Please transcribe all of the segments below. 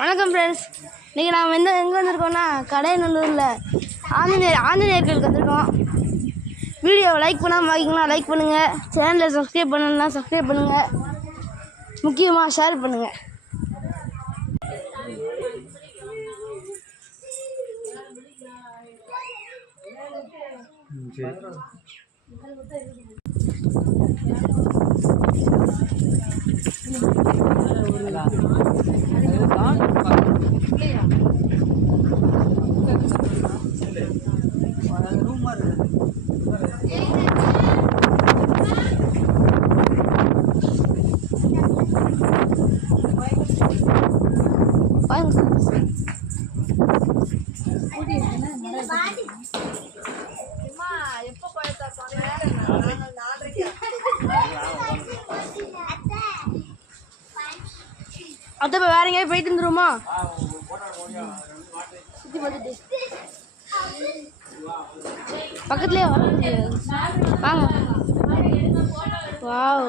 வணக்கம் ஃப்ரெண்ட்ஸ். இன்றைக்கி நாம் எங்கே வந்திருக்கோம்னா கடையநல்லூரில் ஆஞ்சநேயர் கோயிலுக்கு வந்திருக்கோம். வீடியோவை லைக் பண்ணாமல் வாங்கிக்கலாம், லைக் பண்ணுங்கள். சேனலை சப்ஸ்கிரைப் பண்ணலாம், சப்ஸ்கிரைப் பண்ணுங்கள். முக்கியமாக ஷேர் பண்ணுங்கள். அத்தை இப்போ வேற எங்கேயாவது போயிட்டு வந்துருமா? சுற்றி பார்த்துட்டு பக்கத்துலேயே வாங்க. வாவ்,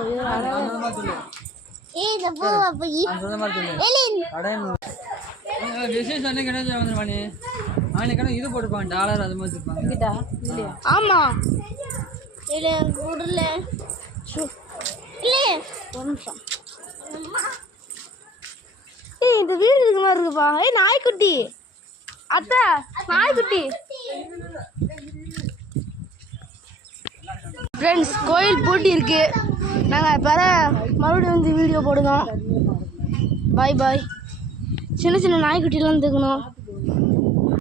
இது போட்டுப்பாங்க டாலர் அது மாதிரி இருப்பாங்க. ஆமா இந்த வீடு இருக்கு மாதிரி இருக்குப்பா. நாய்க்குட்டி அத்தை, நாய்க்குட்டி. ஃப்ரெண்ட்ஸ், கோயில் பூட்டி இருக்கு. நாங்கள் பெற மறுபடியும் வந்து வீடியோ போடுவோம். பாய் பாய். சின்ன சின்ன நாய்க்குட்டிலாம் தூக்கணும்.